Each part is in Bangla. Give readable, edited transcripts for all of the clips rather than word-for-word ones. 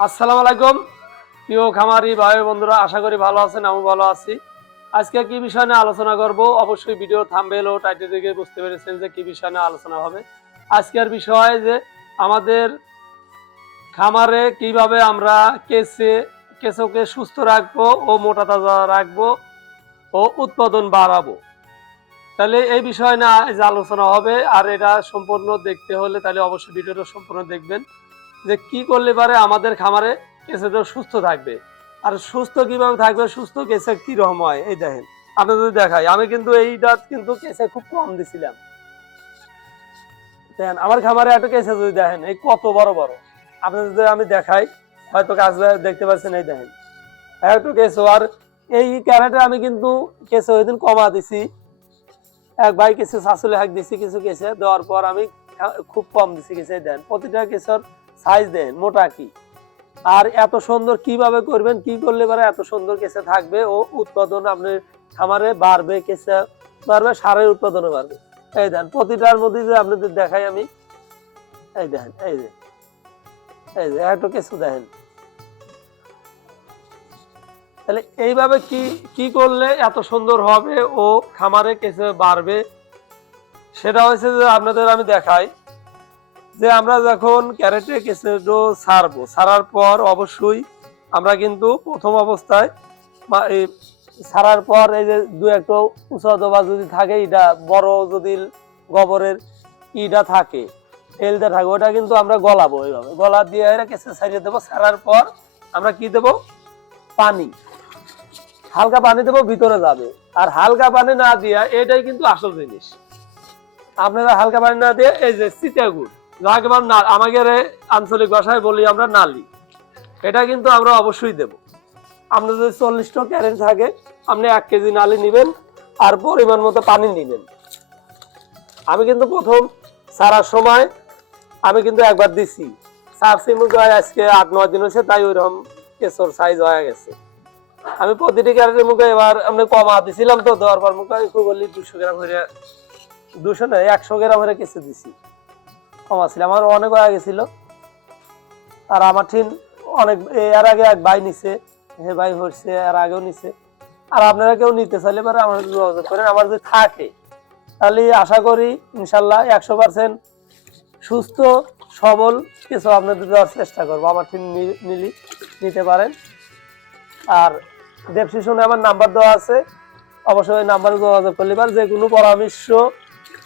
আসসালামু আলাইকুম প্রিয় খামারি ভাই বন্ধুরা, আশা করি ভালো আছেন। আমি ভালো আছি। আজকে কি বিষয় নিয়ে আলোচনা করব, অবশ্যই ভিডিও থাম্বনেল ও টাইটেল দেখে বুঝতে পেরেছেন যে কি বিষয় নিয়ে আলোচনা হবে। আজকের বিষয় যে আমাদের খামারে কিভাবে আমরা কেঁচোকে সুস্থ রাখবো ও মোটা তাজা রাখবো ও উৎপাদন বাড়াবো। তাহলে এই বিষয় নিয়ে আজ আলোচনা হবে। আর এটা সম্পূর্ণ দেখতে হলে তাহলে অবশ্যই ভিডিওটা সম্পূর্ণ দেখবেন যে কি করলে পারে আমাদের খামারে কেঁচো সুস্থ থাকবে। আর সুস্থ কিভাবে থাকবে, সুস্থ কেঁচো কিরকম হয় এই দেখেন। আপনি যদি দেখাই, আমি কিন্তু এইটা কিন্তু কেঁচো খুব কম দিছিলাম। দেখেন আমার খামারে একটা কেঁচো যদি দেখেন এই কত বড় বড়। আপনি যদি আমি দেখাই, হয়তো কাজ দেখতে পাচ্ছেন, এই দেখেন একটু কেঁচো। আর এই ক্যারেটে আমি কিন্তু কেঁচো ওই দিন কমা দিছি। এক ভাই কিছু শাশুলে হাঁক দিছি, কিছু কেঁচো দেওয়ার পর আমি খুব কম দিছি কেঁচো। দেন প্রতিটা কেঁচোর সাইজ দেন মোটা কি। আর এত সুন্দর কিভাবে করবেন, কি করলে পারে এত সুন্দর কেঁচো থাকবে ও উৎপাদন আপনার খামারে বাড়বে, কেঁচো বাড়বে, সারের উৎপাদনও বাড়বে। এই দেন প্রতিটার মধ্যে যে আপনাদের দেখাই আমি, এই দেখেন এই যে একটু কেঁচো দেখেন। তাহলে এইভাবে কি কি করলে এত সুন্দর হবে ও খামারে কেঁচো বাড়বে, সেটা হচ্ছে যে আপনাদের আমি দেখাই যে আমরা যখন ক্যারেটে কেঁচো ছাড়বো, ছাড়ার পর অবশ্যই আমরা কিন্তু প্রথম অবস্থায় ছাড়ার পর এই যে দু একটা উঁচা দবা যদি থাকে, এটা বড় যদি গোবরের ইটা থাকে, এলটা থাকে, ওটা কিন্তু আমরা গলাবো। এইভাবে গলা দিয়ে কেঁচো ছাড়িয়ে দেবো। ছাড়ার পর আমরা কি দেবো, পানি, হালকা পানি দেবো, ভিতরে যাবে। আর হালকা পানি না দিয়া, এটাই কিন্তু আসল জিনিস। আপনারা হালকা পানি না দিয়ে এই যে চিটাগুড়, যাকে আমাদের আঞ্চলিক ভাষায় বলি আমরা নালি, এটা কিন্তু আমরা অবশ্যই দেব। আপনার যদি 40টা ক্যারেট থাকে, আপনি 1 কেজি নালি নেবেন আর পরিমাণ মতো পানি নেবেন। আমি কিন্তু প্রথম সারার সময় আমি কিন্তু একবার দিছি, সারছি মুখে আজকে 8-9 দিন হয়েছে, তাই ওইরকম কেঁচোর সাইজ হয়ে গেছে। আমি প্রতিটি ক্যারেটের মুখে এবার আপনি কমা দিছিলাম, তো দেওয়ার পর মুখে খুব বললি 200 গ্রাম করে, 200 না 100 গ্রাম করে কেঁচো দিছি। কমা ছিল আমার অনেক হয়ে গেছিল। আর আমার ঠিক অনেক এর আগে এক ভাই নিছে, হে ভাই হচ্ছে এর আগেও নিছে। আর আপনারা কেউ নিতে চাইলে পারে আমার যোগাযোগ করেন। আমার যদি থাকে তাহলে আশা করি ইনশাল্লাহ 100% সুস্থ সবল কিছু আপনাদের দেওয়ার চেষ্টা করবো। আমার ঠিক নিতে পারেন। আর ডেসক্রিপশনে আমার নাম্বার দেওয়া আছে, অবশ্যই নাম্বারে যোগাযোগ করলে পারে। যে কোনো পরামর্শ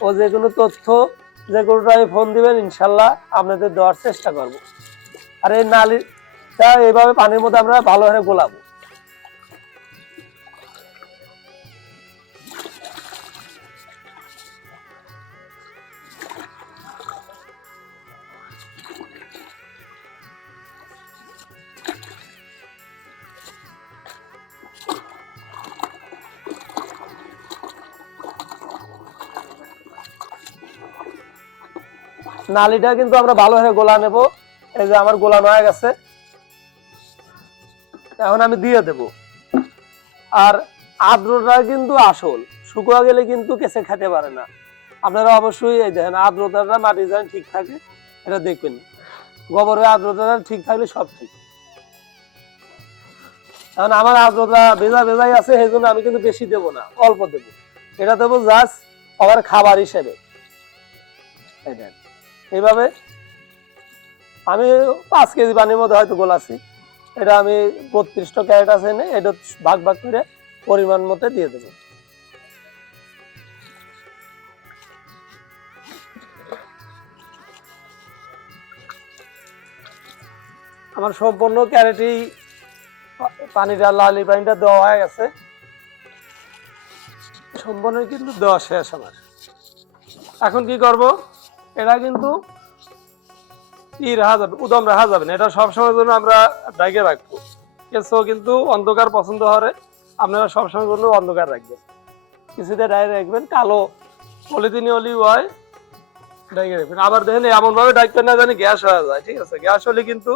ও যে কোনো তথ্য যে কোনোটাই ফোন দিবেন, ইনশাল্লাহ আপনাদের দেওয়ার চেষ্টা করব। আর এই নালিটা এইভাবে পানির মধ্যে আমরা ভালোভাবে গোলাবো। নালিটা কিন্তু আমরা ভালোভাবে গোলা নেব। এই যে আমার গোলানো হয়ে গেছে, এখন আমি দিয়ে দেব। আর আর্দ্রতা কিন্তু আসল, শুকিয়ে গেলে কিন্তু কেঁচো খেতে পারে না। আপনারা অবশ্যই এই দেখেন আর্দ্রতাটা মাটি যেন ঠিক থাকে, এটা দেখবেন। গোবরের আর্দ্রতাটা ঠিক থাকলে সব ঠিক। এখন আমার আর্দ্রতা ভেজাই আছে, সেই জন্য আমি কিন্তু বেশি দেবো না, অল্প দেবো। এটা দেবো জাস্ট আবার খাবার হিসেবে। এইভাবে আমি 5 কেজি পানির মধ্যে হয়তো গোলাছি। এটা আমি 32টা ক্যারেট আছে, এটা ভাগ ভাগ করে পরিমাণ মতো দিয়ে দেবো। আমার সম্পূর্ণ ক্যারেটই পানিটা, লালি পানিটা দেওয়া হয়ে গেছে। সম্পূর্ণ কিন্তু দেওয়া শেষ আমার। এখন কি করব, এটা কিন্তু রাখা যাবে, উদম রাখা যাবে না। এটা সবসময়ের জন্য আমরা ঢেকে রাখবো। কেঁচো কিন্তু অন্ধকার পছন্দ করে, আপনারা সবসময়ের জন্য অন্ধকার রাখবেন। কিছুতে ডাইরে রাখবেন, কালো পলিথিন অলি হয়, ঢেকে রাখবেন। আবার দেখেন এমন ভাবে ডাকবেন না জানি গ্যাস হয়ে যায়। ঠিক আছে, গ্যাস হলে কিন্তু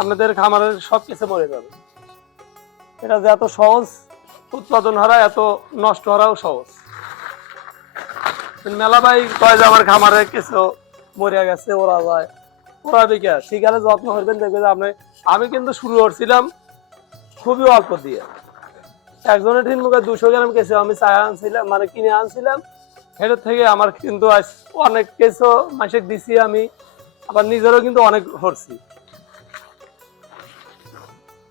আপনাদের খামারের সব কিছু মরে যাবে। এটা যে এত সহজ উৎপাদন হারা, এত নষ্ট হারাও সহজ। মেলা ভাই কয় যে আমার খামারে কিছু মরিয়া গেছে, ওরা যায়। পড়াবে কে শিকারে যত্ন করবেন দেখবেন যে আপনি আমি কিন্তু শুরু করছিলাম খুবই অল্প দিয়ে একজনের দিন মুখে 200 গ্রাম কেঁচো আমি চা আনছিলাম মানে কিনে আনছিলাম সেটার থেকে আমার কিন্তু আজ অনেক কেঁচো মাসে দিছি আমি আবার নিজেরও কিন্তু অনেক হরছি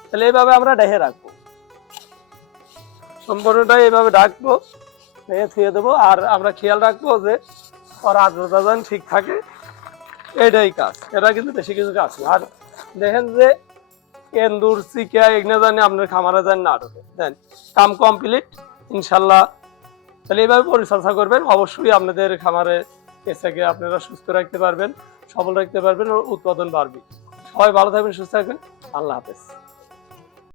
তাহলে এইভাবে আমরা ঢেকে রাখবো সম্পূর্ণটাই এইভাবে ঢাকবো ঢেকে থুয়ে দেবো আর আমরা খেয়াল রাখবো যে ওর আর্দ্রতা যেন ঠিক থাকে এটাই কাজ এটা কিন্তু বেশি কিছু কাজ না আর দেখেন যে এন্দুর চিকা এগুলো জানি আপনার খামারে যান না ঢোকে দেন কাম কমপ্লিট ইনশাল্লাহ তাহলে এইভাবে পরিচর্যা করবেন অবশ্যই আপনাদের খামারে কেঁচাকে আপনারা সুস্থ রাখতে পারবেন সবল রাখতে পারবেন ও উৎপাদন বাড়বে সবাই ভালো থাকবেন সুস্থ থাকবেন আল্লাহ হাফেজ